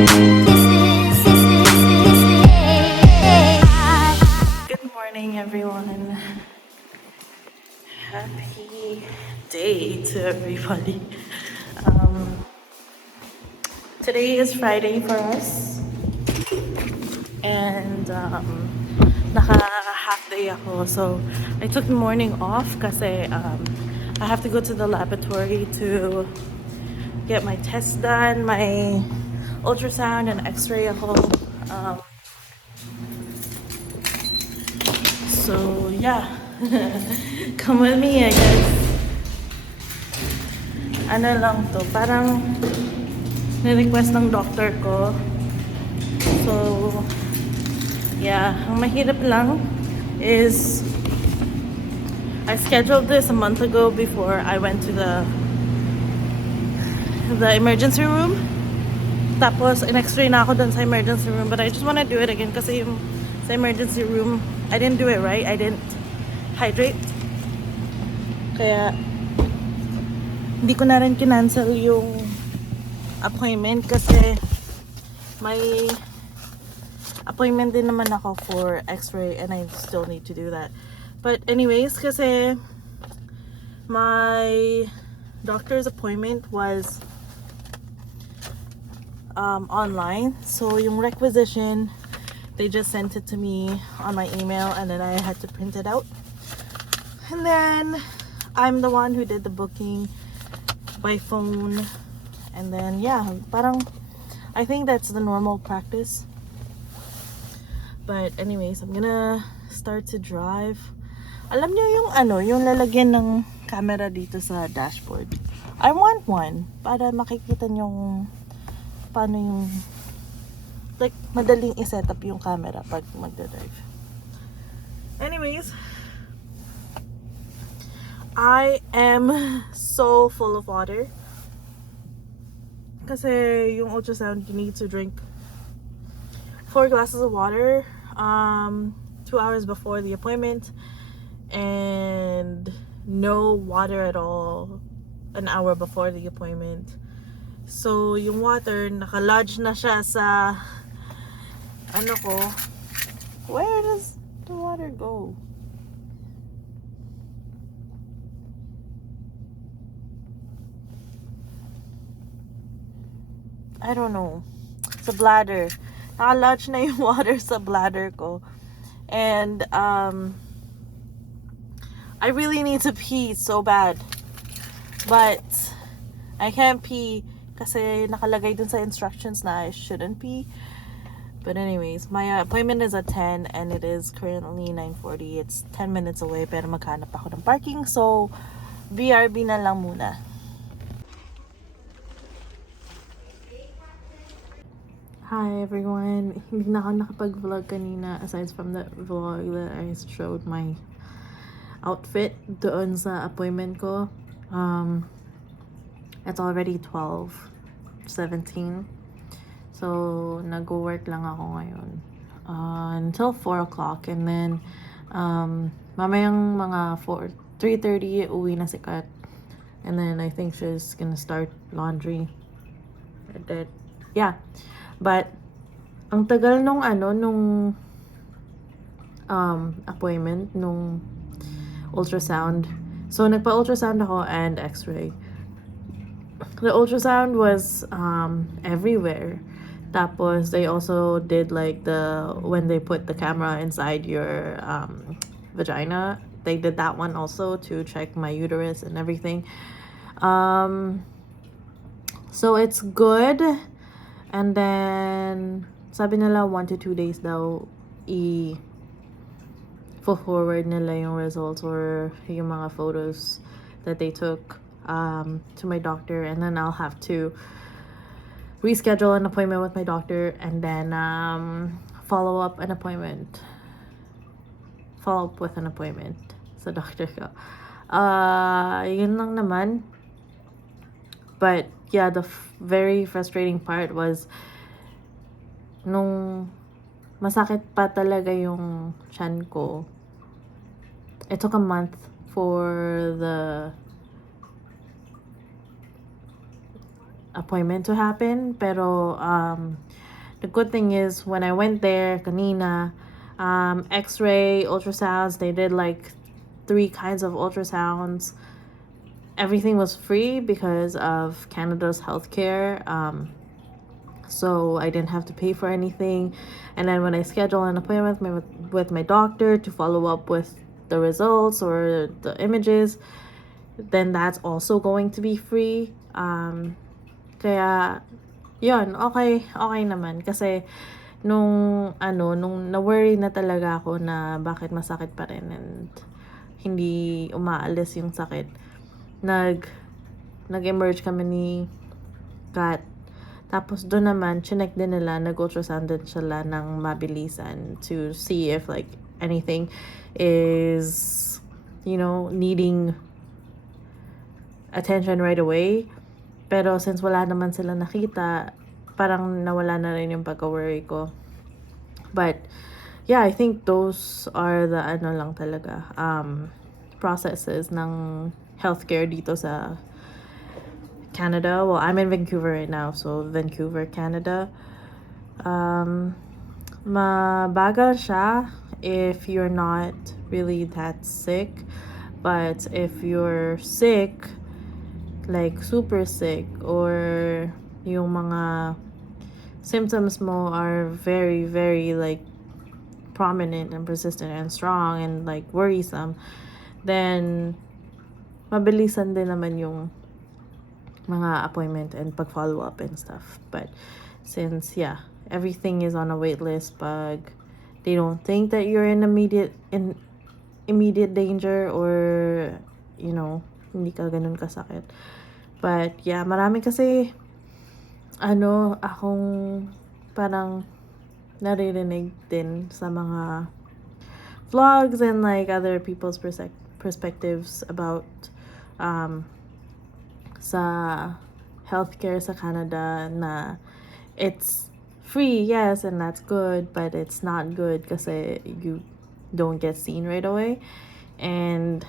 Good morning, everyone. Happy day to everybody. Um, Today is Friday for us, and naka half day ako. So I took the morning off kasi I have to go to the laboratory to get my test done, my ultrasound and X-ray ako. Um, so yeah, come with me, I guess. Ano lang to, parang ni-request ng doctor ko. So yeah, ang mahirap lang is I scheduled this a month ago before I went to the emergency room. Tapos in-X-ray na ako dun sa emergency room, but I just wanna do it again kasi yung sa emergency room, I didn't do it right. I didn't hydrate. Kaya hindi ko na rin kinancel yung appointment kasi may appointment din naman ako for X-ray and I still need to do that. But anyways, kasi my doctor's appointment was online, so yung requisition, they just sent it to me on my email and then I had to print it out, and then I'm the one who did the booking by phone, and then yeah, parang I think that's the normal practice. But anyways, I'm gonna start to drive. Alam niyo yung yung lalagyan ng camera dito sa dashboard? I want one para makikita niyo paano yung like madaling i-set up yung camera pag magdadrive. Anyways, I am so full of water kasi yung ultrasound, you need to drink 4 glasses of water 2 hours before the appointment and no water at all an hour before the appointment. So yung water naka-lodge na siya sa ko. Where does the water go? I don't know. Sa bladder. Naka-lodge na yung water sa bladder ko. And I really need to pee so bad. But I can't pee kasi nakalagay dun sa instructions na I shouldn't pee. But anyways, my appointment is at 10 and it is currently 9:40. It's 10 minutes away pero maghanap ako ng parking. So, BRB na lang muna. Hi everyone. Hindi na ako nakapag-vlog kanina aside from the vlog that I showed my outfit doon sa appointment ko. It's already 12:17. So, nag-work lang ako ngayon until 4 o'clock. And then, mamayang mga 3:30, uwi na si Kat. And then, I think she's gonna start laundry. And then, yeah. But, ang tagal nung appointment, nung ultrasound. So, nagpa-ultrasound ako and X-ray. The ultrasound was everywhere. Tapos they also did like when they put the camera inside your vagina, they did that one also to check my uterus and everything. So it's good. And then sabi nila 1 to 2 days daw forward nila yung results or yung mga photos that they took to my doctor, and then I'll have to reschedule an appointment with my doctor and then follow up with an appointment sa doctor ko. Yun lang naman. But yeah, the very frustrating part was nung masakit pa talaga yung tiyan ko. It took a month for appointment to happen. Pero the good thing is when I went there kanina, x-ray, ultrasounds, they did like 3 kinds of ultrasounds. Everything was free because of Canada's healthcare. So I didn't have to pay for anything. And then when I schedule an appointment with my doctor to follow up with the results or the images, then that's also going to be free. Kaya yun, okay naman kasi nung na-worry na talaga ako na bakit masakit pa rin and hindi umaalis yung sakit. Nag-emerge kami ni Kat. Tapos doon naman, chinek din nila, nag-ultrasound din sila ng mabilisan to see if like anything is, needing attention right away. Pero since wala naman sila nakita, parang nawala na rin yung pagka-worry ko. But yeah, I think those are the lang talaga processes ng healthcare dito sa Canada. Well, I'm in Vancouver right now, so Vancouver, Canada. Mabagal siya if you're not really that sick. But if you're sick, like super sick, or yung mga symptoms mo are very, very like prominent and persistent and strong and like worrisome, then mabilisan din naman yung mga appointment and pag-follow up and stuff. But since everything is on a wait list, pag they don't think that you're in immediate danger or hindi ka ganun kasakit. But yeah, marami kasi akong parang naririnig din sa mga vlogs and like other people's perspectives about sa healthcare sa Canada na it's free, yes, and that's good, but it's not good kasi you don't get seen right away. And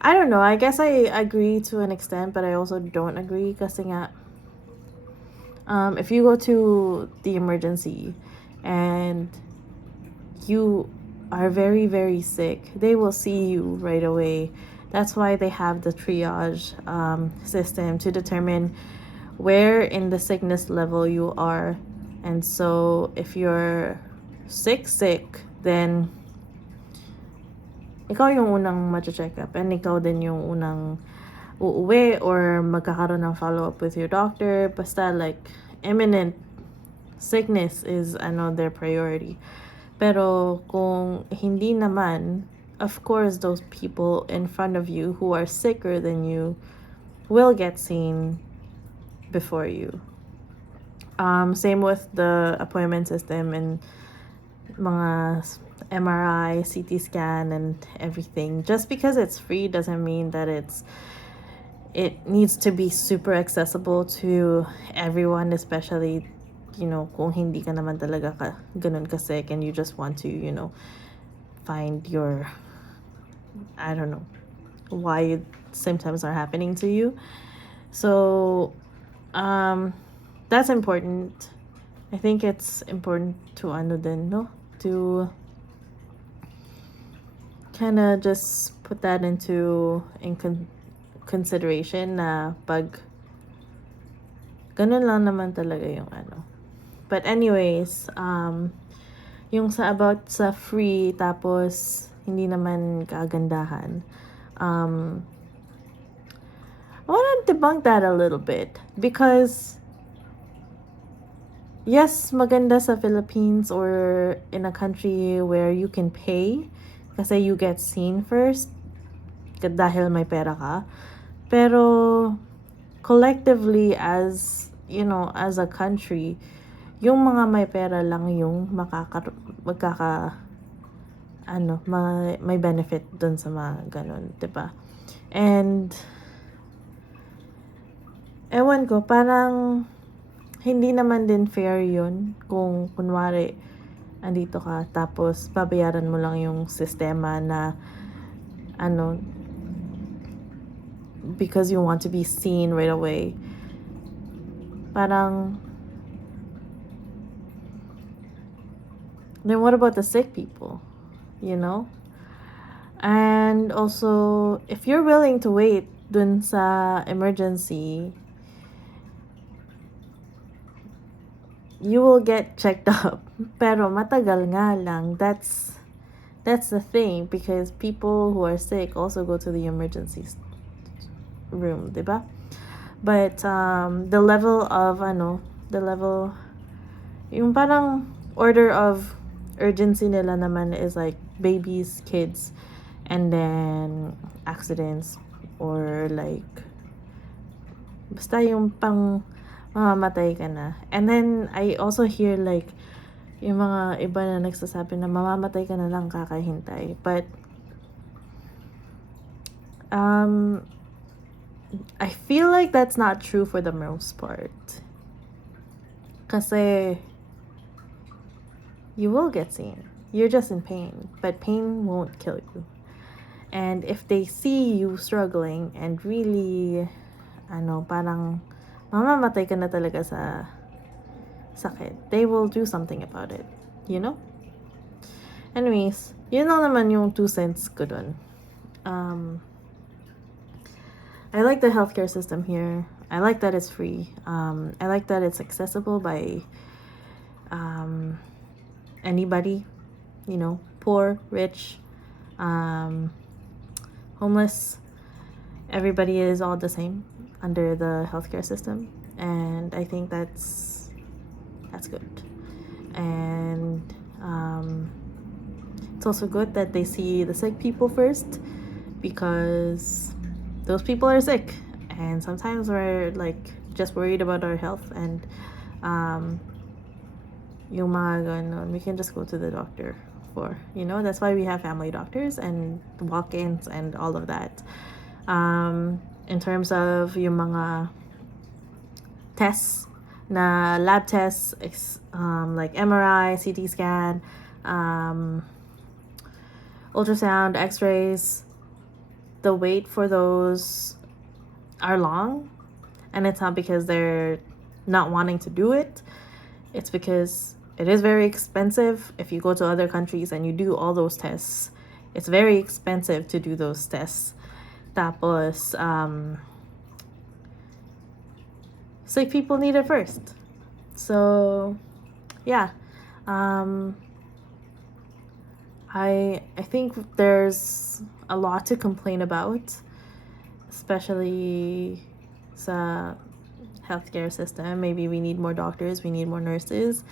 I don't know, I guess I agree to an extent, but I also don't agree kasi nga if you go to the emergency and you are very, very sick, they will see you right away. That's why they have the triage system to determine where in the sickness level you are. And so if you're sick, then ikaw yung unang ma-check up and ikaw din yung unang uuwi or magkakaroon ng follow-up with your doctor. Basta like imminent sickness is their priority. Pero kung hindi naman, of course those people in front of you who are sicker than you will get seen before you. Same with the appointment system and mga MRI, CT scan, and everything. Just because it's free doesn't mean that it needs to be super accessible to everyone, especially kung hindi ka naman talaga ganun ka sick and you just want to find your, I don't know why symptoms are happening to you. So that's important. I think it's important to to kind of just put that into consideration na pag ganun lang naman talaga yung But anyways, yung about sa free tapos hindi naman kagandahan. I want to debunk that a little bit because yes, maganda sa Philippines or in a country where you can pay kasi you get seen first dahil may pera ka. Pero collectively as a country, yung mga may pera lang yung may benefit dun sa mga ganun, diba? And ewan ko, parang hindi naman din fair yun kung kunwari andito ka tapos babayaran mo lang yung sistema na because you want to be seen right away. Parang, then what about the sick people? You know? And also, if you're willing to wait dun sa emergency, you will get checked up. Pero matagal nga lang. That's the thing, because people who are sick also go to the emergency room, diba? But the level, yung parang order of urgency nila naman is like babies, kids, and then accidents, or like basta yung pang mamamatay ka na. And then I also hear like yung mga iba na nagsasabi na mamamatay ka na lang kakahintay. But I feel like that's not true for the most part. Kasi you will get seen. You're just in pain, but pain won't kill you. And if they see you struggling and really, parang mamamatay ka na talaga sa sakit, they will do something about it, you know? Anyways, yun lang naman yung 2 cents ko dun. I like the healthcare system here. I like that it's free. I like that it's accessible by anybody, you know, poor, rich, homeless. Everybody is all the same under the healthcare system, and I think that's good. And it's also good that they see the sick people first, because those people are sick, and sometimes we're like just worried about our health, and yung mga ganon, we can just go to the doctor for, you know. That's why we have family doctors and walk-ins and all of that. In terms of yung mga tests, na lab tests, like MRI, CT scan, ultrasound, x-rays, the wait for those are long, and it's not because they're not wanting to do it. It's because it is very expensive. If you go to other countries and you do all those tests, it's very expensive to do those tests. Tapos, sick people need it first. So, yeah. I think there's a lot to complain about, especially sa healthcare system. Maybe we need more doctors, we need more nurses,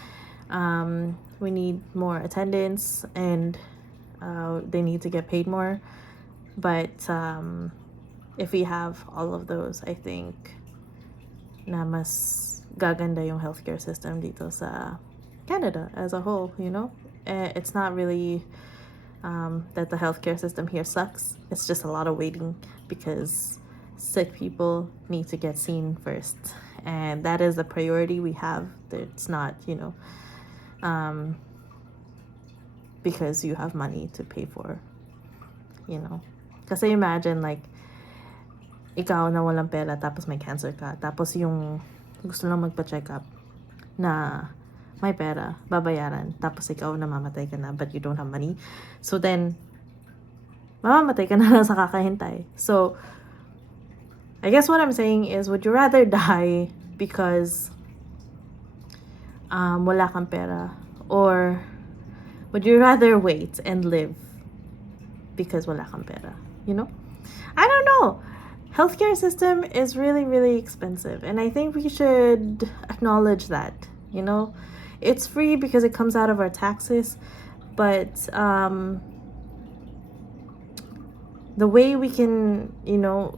we need more attendants, and they need to get paid more. But if we have all of those, I think na mas gaganda yung healthcare system dito sa Canada as a whole, you know? It's not really that the healthcare system here sucks. It's just a lot of waiting, because sick people need to get seen first, and that is a priority we have. It's not, you know, because you have money to pay for, you know. Kasi imagine like ikaw na walang pera, tapos may cancer ka, tapos yung gusto lang magpa-check up na may pera, babayaran, tapos ikaw namamatay ka na, but you don't have money. So then, mamamatay ka na lang sa kakahintay. So, I guess what I'm saying is, would you rather die because wala kang pera, or would you rather wait and live because wala kang pera? You know? I don't know. Healthcare system is really, really expensive, and I think we should acknowledge that, you know? It's free because it comes out of our taxes, but the way we can, you know,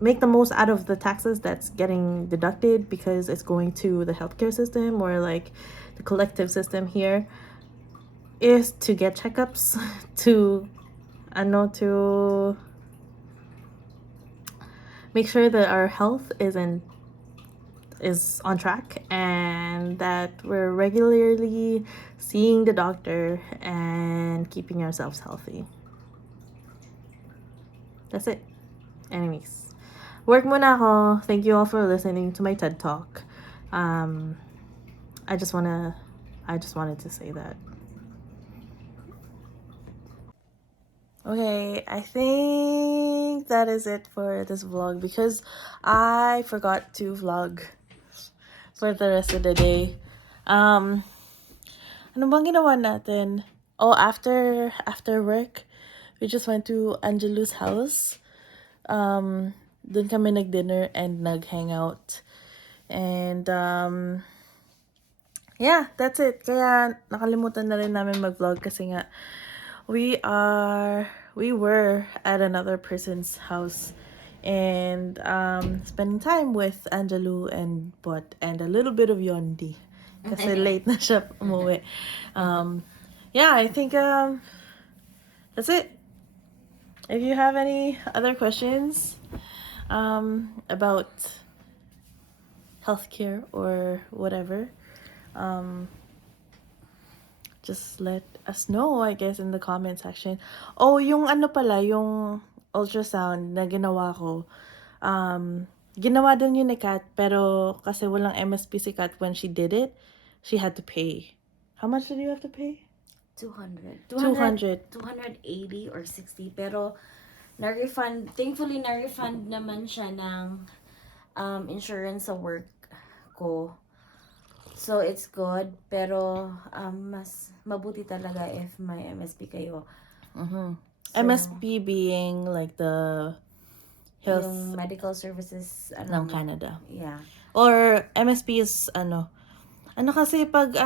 make the most out of the taxes that's getting deducted because it's going to the healthcare system, or like the collective system here, is to get checkups, to make sure that our health is on track, and that we're regularly seeing the doctor and keeping ourselves healthy. That's it. Anyways, work muna ako. Thank you all for listening to my TED Talk. I just wanted to say that. Okay, I think that is it for this vlog because I forgot to vlog for the rest of the day. Ano bang ginawa natin? Oh, after work, we just went to Angelu's house. Dun kami nag-dinner and nag-hangout. And, yeah, that's it. Kaya nakalimutan na rin namin mag-vlog kasi nga we were at another person's house and spending time with Angelu and Bot and a little bit of Yondi kasi late na siya umuwi. Yeah, I think that's it. If you have any other questions about healthcare or whatever, just let us know, I guess, in the comment section. Oh, yung ano pala, yung ultrasound na ginawa ko, ginawa din yun ni Kat, pero kasi walang MSP si Kat when she did it, she had to pay. How much did you have to pay? 200. 200. 280 or 60. Pero, na-refund, thankfully, na-refund naman siya ng insurance sa work ko. So, it's good. Pero, mas mabuti talaga if may MSP kayo. So, MSP being like the health yung medical services ng Canada. Yeah. Or MSP is ano kasi pag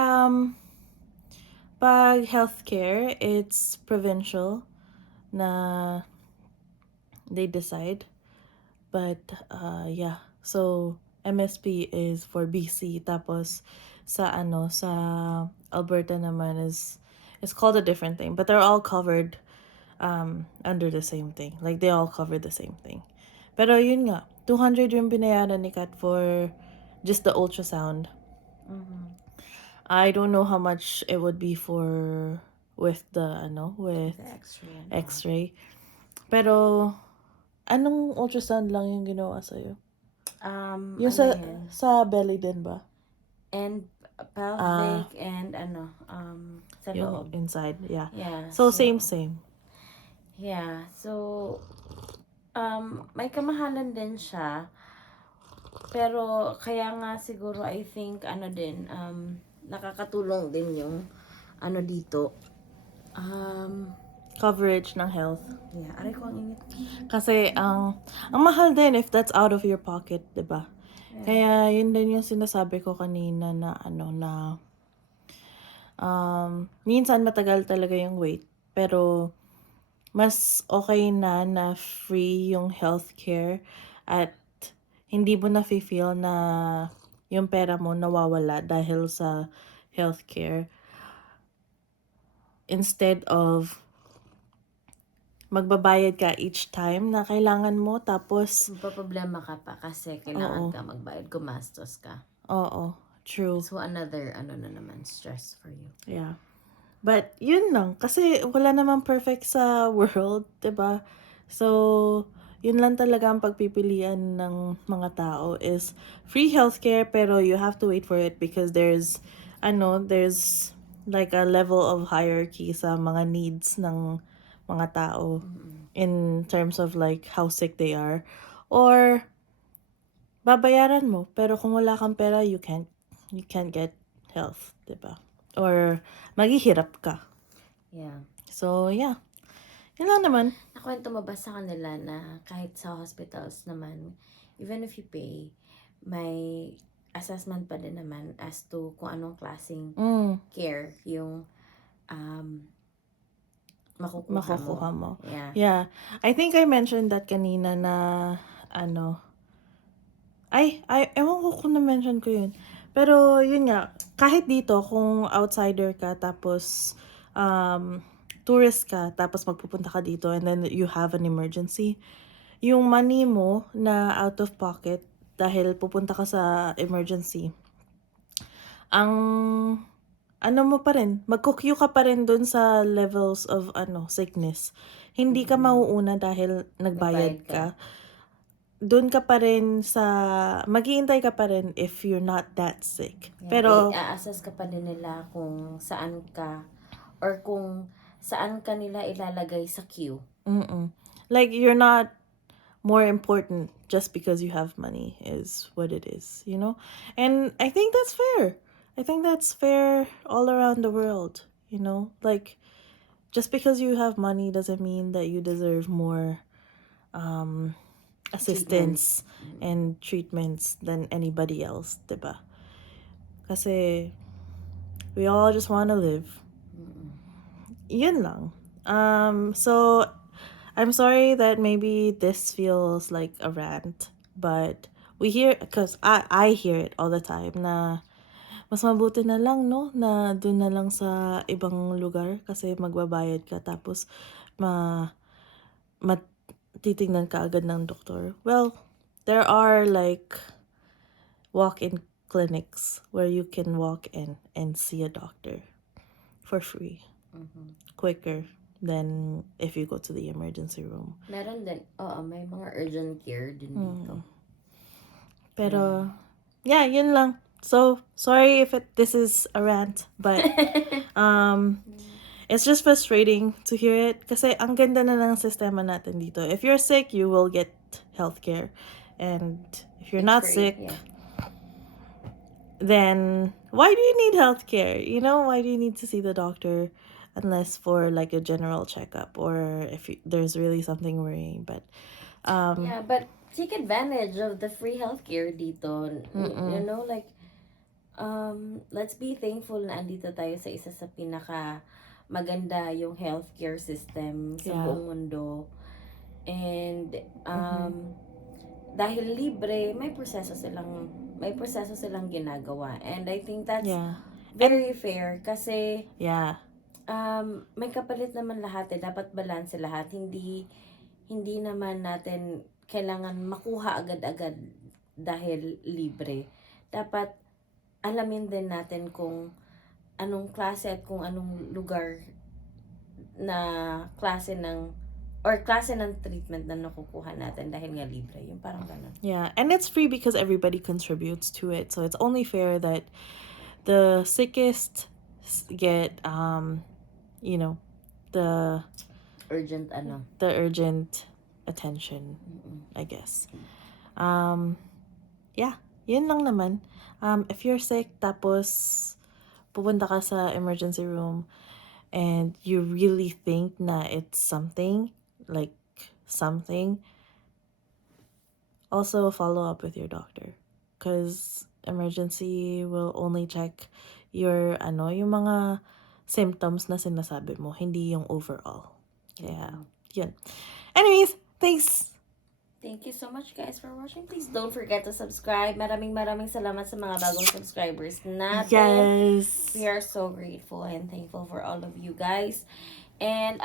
healthcare, it's provincial na they decide. But yeah, so MSP is for BC, tapos sa Alberta naman is it's called a different thing, but they're all covered under the same thing. Like they all cover the same thing. Pero yun nga, 200 yung binayaran ni Kat for just the ultrasound. I don't know how much it would be with the X-ray. Pero anong ultrasound lang yung ginawa sa'yo? Yung sa belly din ba? And pelvic and sa Yung loob. inside, yeah. Yeah. So same. Yeah. So, may kamahalan din siya. Pero, kaya nga siguro, I think, nakakatulong din yung, dito. Coverage ng health. Yeah. Aray ko, ang init. Kasi, ang mahal din if that's out of your pocket, diba? Yeah. Kaya, yun din yung sinasabi ko kanina na, minsan matagal talaga yung wait. Pero, mas okay na free yung healthcare at hindi mo na feel na yung pera mo nawawala dahil sa healthcare. Instead of magbabayad ka each time na kailangan mo, tapos Problema ka pa kasi kailangan ka magbayad, gumastos ka. Oo, true. So another na naman stress for you. Yeah. But yun lang kasi wala namang perfect sa world, 'di ba? So yun lang talaga ang pagpipilian ng mga tao is free healthcare, pero you have to wait for it because there's like a level of hierarchy sa mga needs ng mga tao in terms of like how sick they are, or babayaran mo pero kung wala kang pera you can't get health, 'di ba? Or maghihirap ka. Yeah. So yeah, yun lang naman. Nakwento mo ba sa kanila na kahit sa hospitals naman, even if you pay, may assessment pa din naman as to kung anong klaseng care yung makukuha mo. Yeah. I think I mentioned that kanina na ewan ko kung na-mention ko yun. Pero yun nga, kahit dito kung outsider ka tapos tourist ka tapos magpupunta ka dito and then you have an emergency, yung money mo na out of pocket dahil pupunta ka sa emergency, ang mo pa rin, magko-queue ka pa rin dun sa levels of sickness. Hindi ka mauuna dahil nagbayad ka. dun ka pa rin sa, maghihintay ka pa rin if you're not that sick. Yeah, Pero, i-assess ka pa din nila kung saan ka or kung saan ka nila ilalagay sa queue. like, you're not more important just because you have money is what it is, you know? And I think that's fair. I think that's fair all around the world, you know? Like, just because you have money doesn't mean that you deserve more assistance and treatments than anybody else, diba? Kasi we all just want to live. Yun lang. So I'm sorry that maybe this feels like a rant, but we hear, because I hear it all the time na mas mabuti na lang, no, na dun na lang sa ibang lugar kasi magbabayad ka tapos titingnan ka agad ng doktor. Well, there are like walk-in clinics where you can walk in and see a doctor for free. Quicker than if you go to the emergency room. Meron din, may mga urgent care din dito. Pero, yeah, yun lang. So, sorry if this is a rant, but it's just frustrating to hear it kasi ang ganda na ng sistema natin dito. If you're sick, you will get healthcare. And if you're not sick, then why do you need healthcare? You know, why do you need to see the doctor unless for like a general checkup or if there's really something worrying? But yeah, but take advantage of the free healthcare dito. You know, like let's be thankful na andito tayo sa isa sa pinaka maganda yung healthcare system sa buong mundo. And dahil libre, may proseso silang ginagawa. And I think that's very fair kasi may kapalit naman lahat dapat balance lahat. Hindi naman natin kailangan makuha agad-agad dahil libre. Dapat alamin din natin kung anong klase at kung anong lugar na klase ng treatment na nakukuha natin dahil nga libre. Yung parang ganun. Yeah, and it's free because everybody contributes to it. So it's only fair that the sickest get, you know, the urgent attention, I guess. Yeah, yun lang naman. If you're sick, tapos pupunta ka sa emergency room, and you really think na it's something, also follow up with your doctor. Because emergency will only check your, yung mga symptoms na sinasabi mo, hindi yung overall. Kaya, yun. Anyways, thanks! Thank you so much guys for watching. Please don't forget to subscribe. Maraming salamat sa mga bagong subscribers natin. Yes! We are so grateful and thankful for all of you guys. And,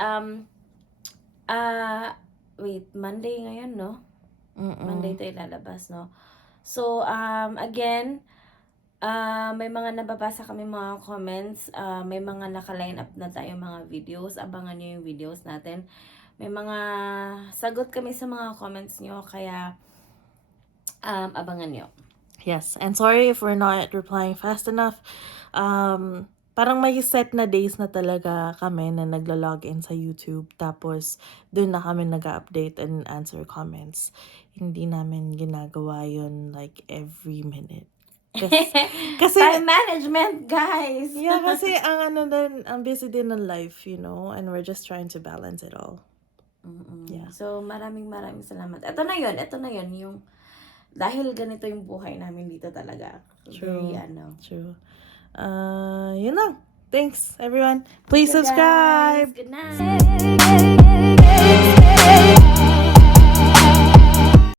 Monday ngayon, no? Monday tayo lalabas, no? So, again, may mga nababasa kami mga comments. May mga naka-line up na tayo mga videos. Abangan nyo yung videos natin. May mga sagot kami sa mga comments nyo, kaya abangan nyo. Yes, and sorry if we're not replying fast enough. Parang may set na days na talaga kami na nagla-login sa YouTube, tapos dun na kami nag-update and answer comments. Hindi namin ginagawa yun like every minute. Kasi time management, guys! Yeah, kasi ang busy din ng life, you know, and we're just trying to balance it all. Yeah. So, maraming salamat. Ito na yun, yung dahil ganito yung buhay namin dito talaga. True. Very, True. Yun lang. Thanks, everyone. Please subscribe. Guys. Good night.